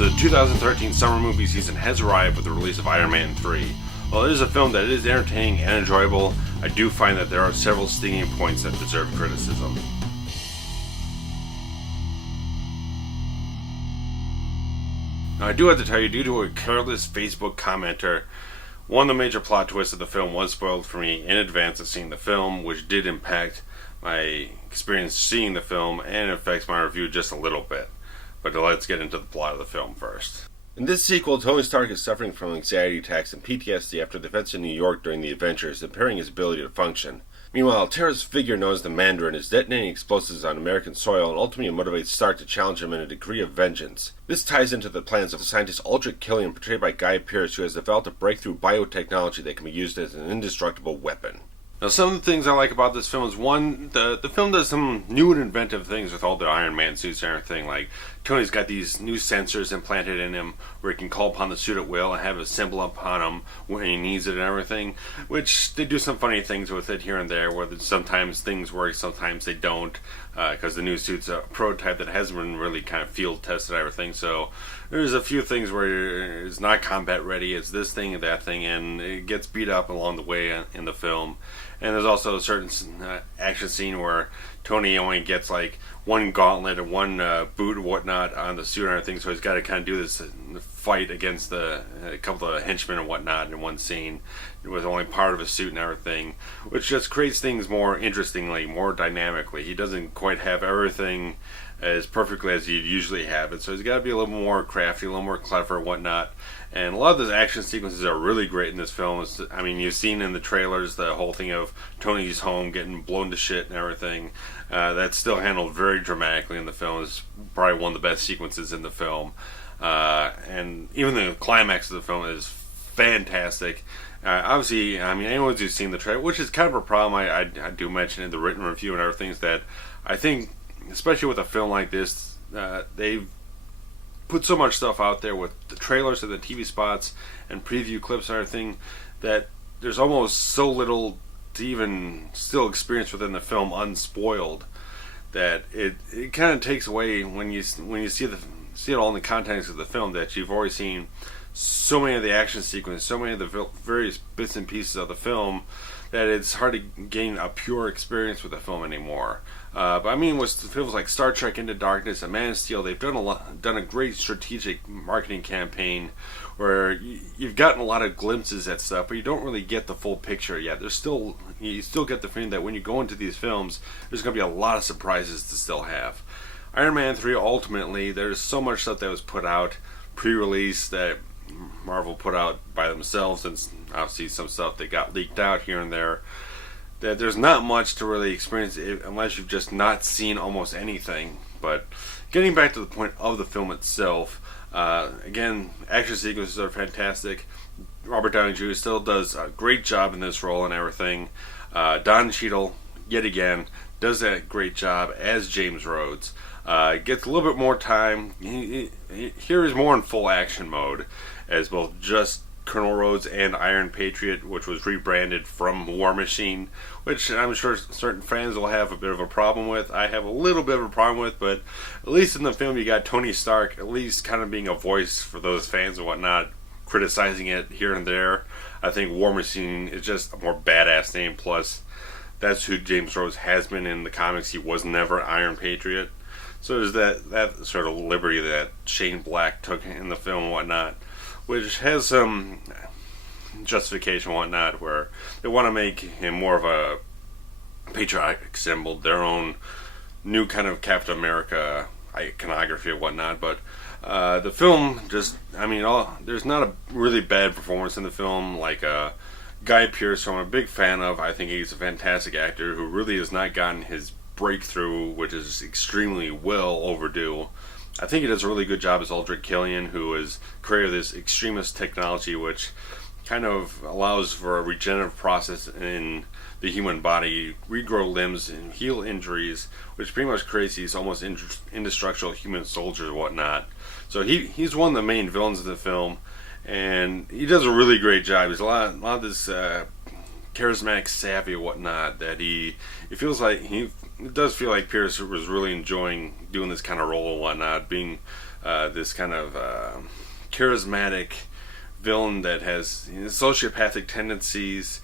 So the 2013 summer movie season has arrived with the release of Iron Man 3. While it is a film that is entertaining and enjoyable, I do find that there are several stinging points that deserve criticism. Now, I do have to tell you, due to a careless Facebook commenter, one of the major plot twists of the film was spoiled for me in advance of seeing the film, which did impact my experience seeing the film and affects my review just a little bit. But let's get into the plot of the film first. In this sequel, Tony Stark is suffering from anxiety attacks and PTSD after the events in New York during the Avengers, impairing his ability to function. Meanwhile, a terrorist figure known as the Mandarin is detonating explosives on American soil and ultimately motivates Stark to challenge him in a decree of vengeance. This ties into the plans of the scientist Aldrich Killian, portrayed by Guy Pearce, who has developed a breakthrough biotechnology that can be used as an indestructible weapon. Now, some of the things I like about this film is, one, the film does some new and inventive things with all the Iron Man suits and everything. Like, Tony's got these new sensors implanted in him where he can call upon the suit at will and have a symbol upon him when he needs it and everything, which they do some funny things with it here and there, where sometimes things work, sometimes they don't, because the new suit's a prototype that hasn't been really kind of field tested and everything. So there's a few things where it's not combat ready, it's this thing and that thing, and it gets beat up along the way in the film. And there's also a certain action scene where Tony only gets like one gauntlet and one boot and whatnot on the suit and everything, so he's got to kind of do this fight against a couple of henchmen and whatnot in one scene with only part of his suit and everything, which just creates things more interestingly, more dynamically. He doesn't quite have everything as perfectly as you'd usually have it, so he's got to be a little more crafty, a little more clever and whatnot. And a lot of those action sequences are really great in this film. I mean, you've seen in the trailers the whole thing of Tony's home getting blown to shit and everything. That's still handled very dramatically in the film. It's probably one of the best sequences in the film. And even the climax of the film is fantastic. Obviously, I mean, anyone who's seen the trailer, which is kind of a problem I do mention in the written review and everything, is that I think, especially with a film like this, they've put so much stuff out there with the trailers and the TV spots and preview clips and everything that there's almost so little to even still experience within the film unspoiled, that it kind of takes away when you see it all in the context of the film, that you've already seen so many of the action sequences, so many of the various bits and pieces of the film, that it's hard to gain a pure experience with the film anymore. But I mean, with films like Star Trek Into Darkness and Man of Steel, they've done a great strategic marketing campaign where you've gotten a lot of glimpses at stuff, but you don't really get the full picture yet. You still get the feeling that when you go into these films, there's going to be a lot of surprises to still have. Iron Man 3, ultimately, there's so much stuff that was put out pre-release that Marvel put out by themselves, and obviously some stuff that got leaked out here and there, that there's not much to really experience unless you've just not seen almost anything. But getting back to the point of the film itself, again, action sequences are fantastic. Robert Downey Jr. still does a great job in this role and everything. Don Cheadle, yet again, does that great job as James Rhodes. Gets a little bit more time. Here is more in full action mode as both just Colonel Rhodes and Iron Patriot, which was rebranded from War Machine, which I'm sure certain fans will have a bit of a problem with. I have a little bit of a problem with, but at least in the film you got Tony Stark at least kind of being a voice for those fans and whatnot, criticizing it here and there. I think War Machine is just a more badass name, plus that's who James Rhodes has been in the comics. He was never Iron Patriot. So there's that sort of liberty that Shane Black took in the film and whatnot, which has some justification and whatnot, where they want to make him more of a patriotic symbol, their own new kind of Captain America iconography and whatnot. But the film just, I mean, there's not a really bad performance in the film. Like Guy Pearce, who I'm a big fan of, I think he's a fantastic actor who really has not gotten his breakthrough, which is extremely well overdue. I think he does a really good job as Aldrich Killian, who is creator this extremist technology which kind of allows for a regenerative process in the human body, regrow limbs and heal injuries, which pretty much creates these almost indestructible human soldiers and whatnot. So he's one of the main villains of the film, and he does a really great job. He's a lot of this charismatic savvy and whatnot, that it does feel like Pearce was really enjoying doing this kind of role and whatnot, being this kind of charismatic villain that has sociopathic tendencies,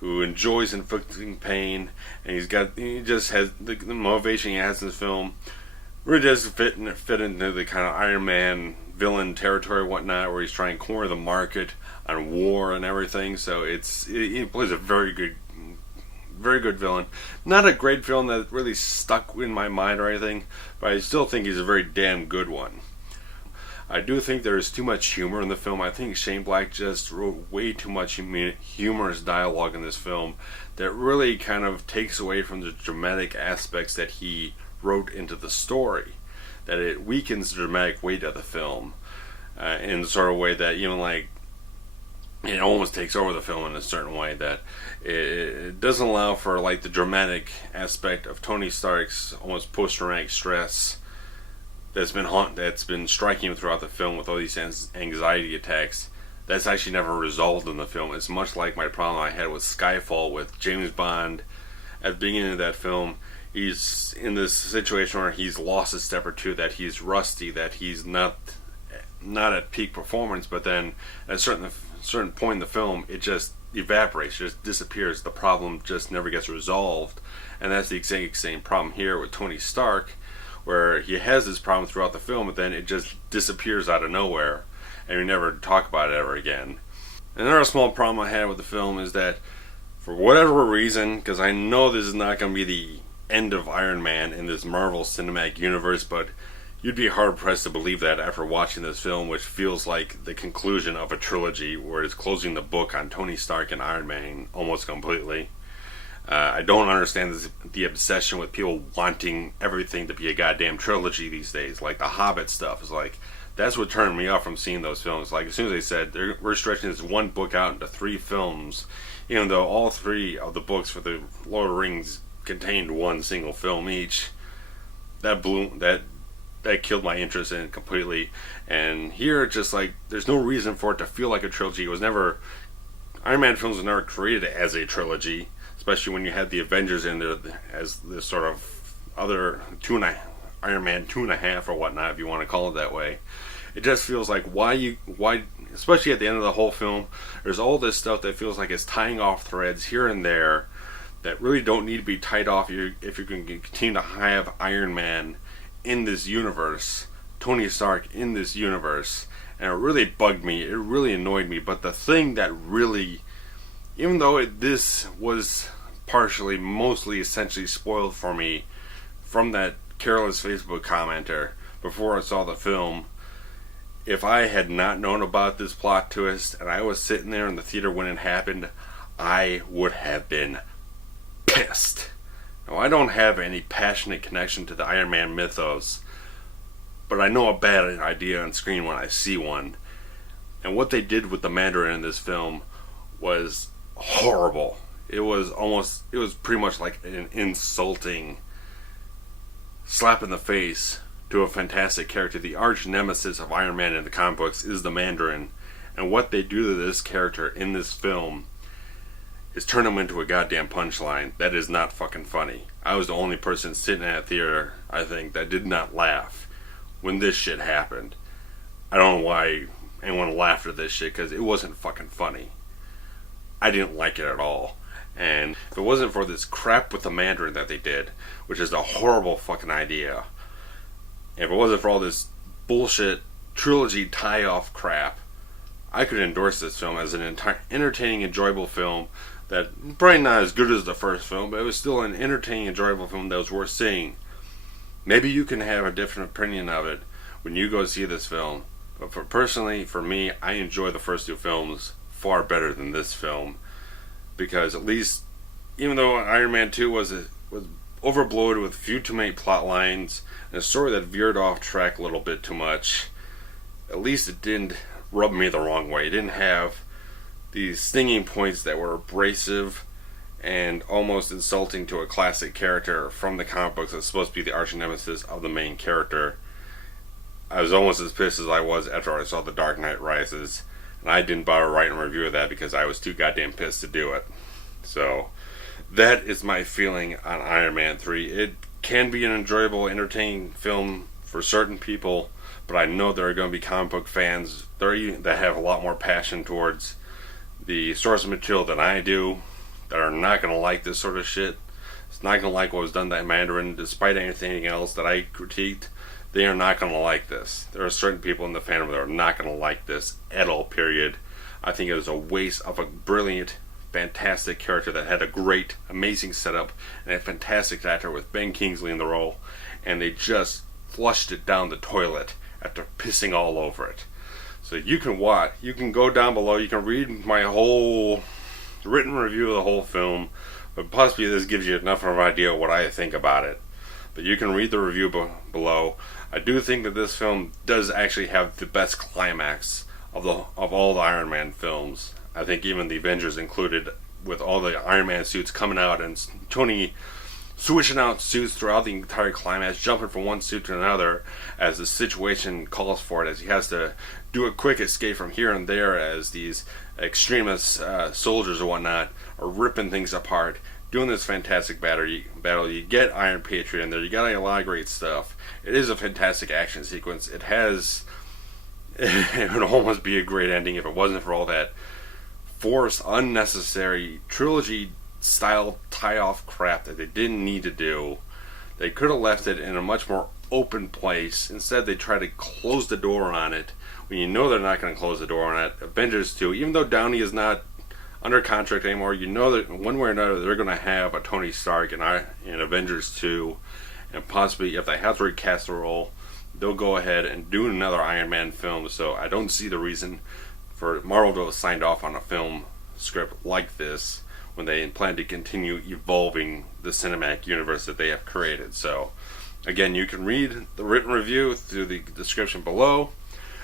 who enjoys inflicting pain, and he just has the motivation he has in this film really does fit into the kind of Iron Man villain territory and whatnot, where he's trying to corner the market on war and everything. So he plays a very good villain. Not a great villain that really stuck in my mind or anything, but I still think he's a very damn good one. I do think there is too much humor in the film. I think Shane Black just wrote way too much humorous dialogue in this film that really kind of takes away from the dramatic aspects that he wrote into the story. That it weakens the dramatic weight of the film in the sort of way that even like it almost takes over the film in a certain way, that it doesn't allow for like the dramatic aspect of Tony Stark's almost post-traumatic stress that's been striking him throughout the film with all these anxiety attacks. That's actually never resolved in the film. It's much like my problem I had with Skyfall with James Bond. At the beginning of that film, he's in this situation where he's lost a step or two, that he's rusty, that he's not at peak performance, but then at a certain point in the film, it just evaporates, just disappears. The problem just never gets resolved. And that's the exact same problem here with Tony Stark, where he has this problem throughout the film, but then it just disappears out of nowhere, and we never talk about it ever again. Another small problem I had with the film is that, for whatever reason, because I know this is not going to be the end of Iron Man in this Marvel Cinematic Universe, but you'd be hard-pressed to believe that after watching this film, which feels like the conclusion of a trilogy, where it's closing the book on Tony Stark and Iron Man almost completely. I don't understand the obsession with people wanting everything to be a goddamn trilogy these days. Like the Hobbit stuff is like, that's what turned me off from seeing those films. Like as soon as they said we're stretching this one book out into 3 films, even though all 3 of the books for the Lord of the Rings contained one single film each, that killed my interest in it completely. And here, just like, there's no reason for it to feel like a trilogy. Iron Man films were never created as a trilogy, especially when you had the Avengers in there as this sort of other Iron Man 2.5 or whatnot, if you want to call it that way. It just feels like why, especially at the end of the whole film, there's all this stuff that feels like it's tying off threads here and there that really don't need to be tied off if you can continue to have Iron Man in this universe, Tony Stark in this universe. And it really bugged me, it really annoyed me. But the thing that really, even though this was mostly essentially spoiled for me from that careless Facebook commenter before I saw the film, if I had not known about this plot twist and I was sitting there in the theater when it happened, I would have been pissed. Now, I don't have any passionate connection to the Iron Man mythos, but I know a bad idea on screen when I see one. And what they did with the Mandarin in this film was horrible. It was pretty much like an insulting slap in the face to a fantastic character. The arch nemesis of Iron Man in the comic books is the Mandarin, and what they do to this character in this film is turn him into a goddamn punchline. That is not fucking funny. I was the only person sitting at a theater, I think, that did not laugh when this shit happened. I don't know why anyone laughed at this shit, because it wasn't fucking funny. I didn't like it at all. And if it wasn't for this crap with the Mandarin that they did, which is a horrible fucking idea, and if it wasn't for all this bullshit trilogy tie-off crap, I could endorse this film as an entertaining, enjoyable film that probably not as good as the first film, but it was still an entertaining, enjoyable film that was worth seeing. Maybe you can have a different opinion of it when you go see this film, but for me, I enjoy the first 2 films far better than this film, because at least, even though Iron Man 2 was overbloated with a few too many plot lines and a story that veered off track a little bit too much, at least it didn't rub me the wrong way. It didn't have these stinging points that were abrasive and almost insulting to a classic character from the comic books that's supposed to be the arch nemesis of the main character. I was almost as pissed as I was after I saw The Dark Knight Rises, and I didn't bother writing a review of that because I was too goddamn pissed to do it. So that is my feeling on Iron Man 3. It can be an enjoyable, entertaining film for certain people, but I know there are going to be comic book fans that have a lot more passion towards the source material than I do, that are not going to like this sort of shit. It's not going to like what was done to Mandarin, despite anything else that I critiqued. They are not going to like this. There are certain people in the fandom that are not going to like this at all, period. I think it is a waste of a brilliant, fantastic character that had a great, amazing setup and a fantastic actor with Ben Kingsley in the role, and they just flushed it down the toilet after pissing all over it. So you can go down below, you can read my whole written review of the whole film, but possibly this gives you enough of an idea of what I think about it. But you can read the review below. I do think that this film does actually have the best climax of all the Iron Man films. I think even the Avengers included, with all the Iron Man suits coming out and Tony switching out suits throughout the entire climax, jumping from one suit to another as the situation calls for it, as he has to do a quick escape from here and there as these extremist soldiers or whatnot are ripping things apart, doing this fantastic battle. You get Iron Patriot in there, you got a lot of great stuff. It is a fantastic action sequence. It would almost be a great ending if it wasn't for all that forced, unnecessary trilogy style tie-off crap that they didn't need to do. They could have left it in a much more open place. Instead, they try to close the door on it when you know they're not going to close the door on it. Avengers 2, even though Downey is not under contract anymore, you know that one way or another they're going to have a Tony Stark in Avengers 2, and possibly if they have to recast the role, they'll go ahead and do another Iron Man film. So I don't see the reason for Marvel to have signed off on a film script like this when they plan to continue evolving the cinematic universe that they have created. So again, you can read the written review through the description below.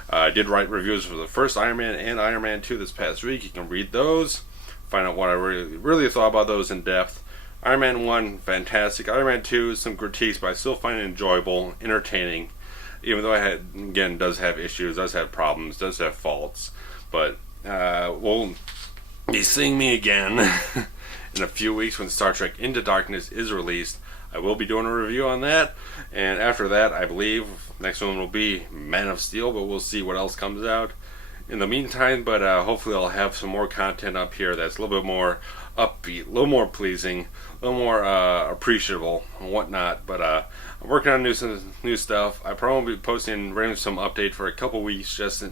I did write reviews for the first Iron Man and Iron Man 2 this past week. You can read those, find out what I really thought about those in depth. Iron Man 1, fantastic. Iron Man 2, some critiques, but I still find it enjoyable, entertaining, even though does have issues, does have problems, does have faults. But we'll be seeing me again in a few weeks when Star Trek Into Darkness is released. I will be doing a review on that, and after that, I believe next one will be Man of Steel, but we'll see what else comes out in the meantime. But hopefully I'll have some more content up here that's a little bit more upbeat, a little more pleasing, a little more appreciable and whatnot. But I'm working on new stuff. I probably will be posting some update for a couple weeks just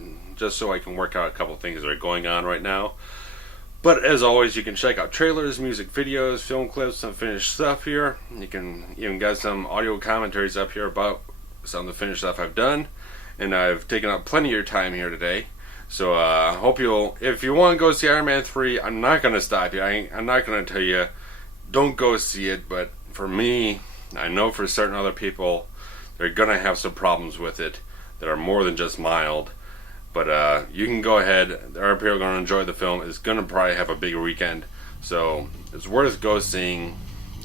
so I can work out a couple things that are going on right now. But as always, you can check out trailers, music videos, film clips, some finished stuff here. You can even get some audio commentaries up here about some of the finished stuff I've done. And I've taken up plenty of your time here today. So I hope if you want to go see Iron Man 3, I'm not going to stop you. I'm not going to tell you, don't go see it. But for me, I know for certain other people, they're going to have some problems with it that are more than just mild. But you can go ahead. There are people going to enjoy the film. It's going to probably have a big weekend. So it's worth go seeing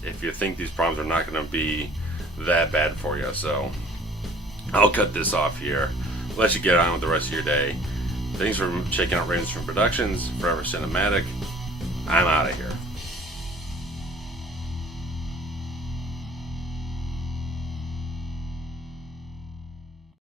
if you think these problems are not going to be that bad for you. So I'll cut this off here. Let you get on with the rest of your day. Thanks for checking out RavensFilm Productions, Forever Cinematic. I'm out of here.